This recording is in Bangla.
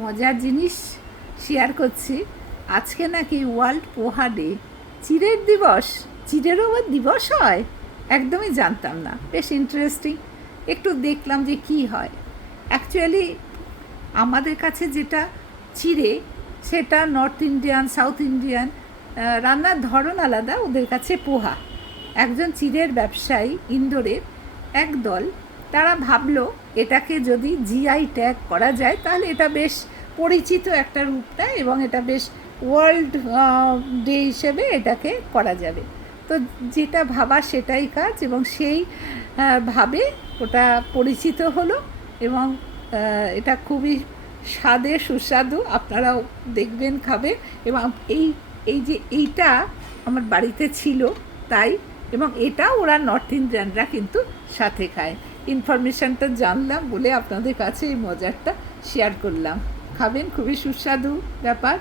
মজার জিনিস শেয়ার করছি। আজকে নাকি ওয়ার্ল্ড পোহা ডে, চিড়ের দিবস। চিড়েরও আবার দিবস হয়, একদমই জানতাম না। বেশ ইন্টারেস্টিং। একটু দেখলাম যে কি হয়। অ্যাকচুয়ালি আমাদের কাছে যেটা চিড়ে, সেটা নর্থ ইন্ডিয়ান, সাউথ ইন্ডিয়ান রান্নার ধরন আলাদা। ওদের কাছে পোহা। একজন চিড়ের ব্যবসায়ী ইন্দোরের একদল, তারা ভাবলো এটাকে যদি জিআই ট্যাগ করা যায় তাহলে এটা বেশ পরিচিত একটা রূপটা, এবং এটা বেশ ওয়ার্ল্ড ডে হিসেবে এটাকে করা যাবে। তো যেটা ভাবা সেটাই কাজ, এবং সেই ভাবে ওটা পরিচিত হলো। এবং এটা খুবই স্বাদে সুস্বাদু, আপনারাও দেখবেন, খাবেন। এবং এই এই যে এইটা আমার বাড়িতে ছিল তাই, এবং এটা ওরা নর্থ ইন্ডিয়ানরা কিন্তু সাথে খায়। ইনফরমেশানটা জানলাম বলে আপনাদের কাছে এই মজারটা শেয়ার করলাম। খাবেন, খুবই সুস্বাদু ব্যাপার।